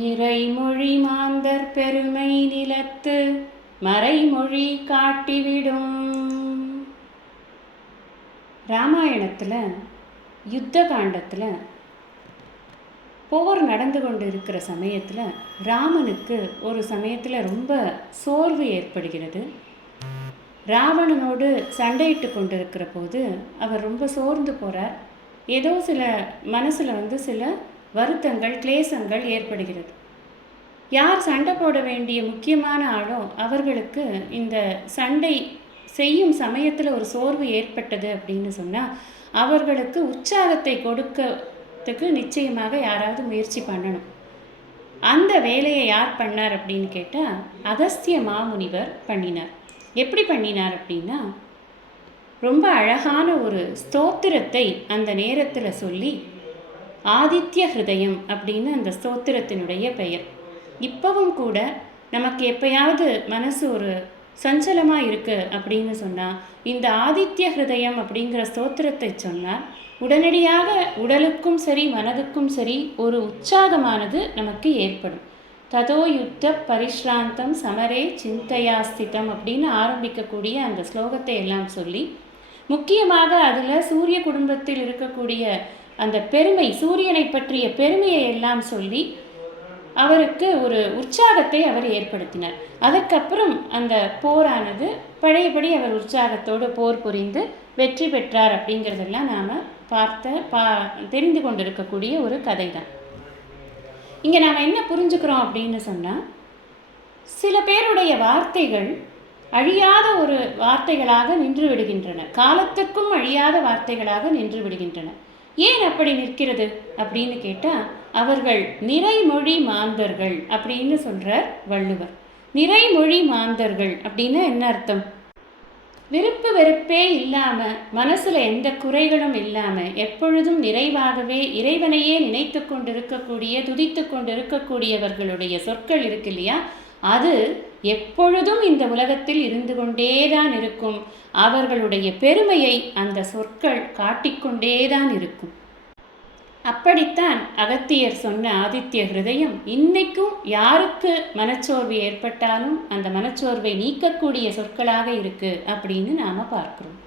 நிறைமொழி மாந்தர் பெருமை நிலத்து மறைமொழி காட்டிவிடும். ராமாயணத்தில் யுத்த காண்டத்தில் போர் நடந்து கொண்டு இருக்கிற சமயத்தில் ராமனுக்கு ஒரு சமயத்தில் ரொம்ப சோர்வு ஏற்படுகிறது. ராவணனோடு சண்டையிட்டு கொண்டிருக்கிற போது அவர் ரொம்ப சோர்ந்து போகிறார் ஏதோ சில மனசில் வந்து சில வருத்தங்கள் கிளேசங்கள் ஏற்படுகிறது. யார் சண்டை போட வேண்டிய முக்கியமான ஆளோ அவர்களுக்கு இந்த சண்டை செய்யும் சமயத்தில் ஒரு சோர்வு ஏற்பட்டது அப்படின்னு சொன்னால் அவர்களுக்கு உற்சாகத்தை கொடுக்கிறதுக்கு நிச்சயமாக யாராவது முயற்சி பண்ணணும். அந்த வேலையை யார் பண்ணார் அப்படின்னு கேட்டால் அகஸ்திய மாமுனிவர் பண்ணினார். எப்படி பண்ணினார் அப்படின்னா ரொம்ப அழகான ஒரு ஸ்தோத்திரத்தை அந்த நேரத்தில் சொல்லி ஆதித்ய ஹிருதயம் அப்படின்னு அந்த ஸ்தோத்திரத்தினுடைய பெயர். இப்போவும் கூட நமக்கு எப்பயாவது மனசு ஒரு சஞ்சலமாக இருக்குது அப்படின்னு சொன்னால் இந்த ஆதித்ய ஹிருதயம் அப்படிங்கிற ஸ்தோத்திரத்தை சொன்னால் உடனடியாக உடலுக்கும் சரி மனதுக்கும் சரி ஒரு உற்சாகமானது நமக்கு ஏற்படும். ததோ யுத்த பரிஷ்ராந்தம் சமரே சிந்தையாஸ்திதம் அப்படின்னு ஆரம்பிக்கக்கூடிய அந்த ஸ்லோகத்தை எல்லாம் சொல்லி முக்கியமாக அதில் சூரிய குடும்பத்தில் இருக்கக்கூடிய அந்த பெருமை சூரியனை பற்றிய பெருமையை எல்லாம் சொல்லி அவருக்கு ஒரு உற்சாகத்தை அவர் ஏற்படுத்தினார். அதற்கப்புறம் அந்த போரானது பழையபடி அவர் உற்சாகத்தோடு போர் புரிந்து வெற்றி பெற்றார் அப்படிங்கிறதெல்லாம் நாம் பார்த்த பா தெரிந்து கொண்டிருக்கக்கூடிய ஒரு கதை தான் இங்கே நாம் என்ன புரிஞ்சுக்கிறோம் அப்படின்னு சொன்னால் சில பேருடைய வார்த்தைகள் அழியாத ஒரு வார்த்தைகளாக நின்று விடுகின்றன. காலத்துக்கும் அழியாத வார்த்தைகளாக நின்று விடுகின்றன. ஏன் அப்படி நிற்கிறது? அப்படின்னு கேட்டால் அவர்கள் நிறைமொழி மாந்தர்கள் அப்படின்னு சொல்கிறார் வள்ளுவர். நிறைமொழி மாந்தர்கள் அப்படின்னு என்ன அர்த்தம்? விருப்பு வெறுப்பே இல்லாமல் மனசில் எந்த குறைகளும் இல்லாமல் எப்பொழுதும் நிறைவாகவே இறைவனையே நினைத்து கொண்டிருக்கக்கூடிய துதித்து கொண்டிருக்கக்கூடியவர்களுடைய சொற்கள் இருக்கு இல்லையா? அது எப்பொழுதும் இந்த உலகத்தில் இருந்து கொண்டேதான் இருக்கும். அவர்களுடைய பெருமையை அந்த சொற்கள் காட்டிக்கொண்டேதான் இருக்கும். அப்படித்தான் அகத்தியர் சொன்ன ஆதித்ய ஹிருதயம் இன்னைக்கும் யாருக்கு மனச்சோர்வு ஏற்பட்டாலும் அந்த மனச்சோர்வை நீக்கக்கூடிய சொற்களாக இருக்கு அப்படின்னு நாம பார்க்கிறோம்.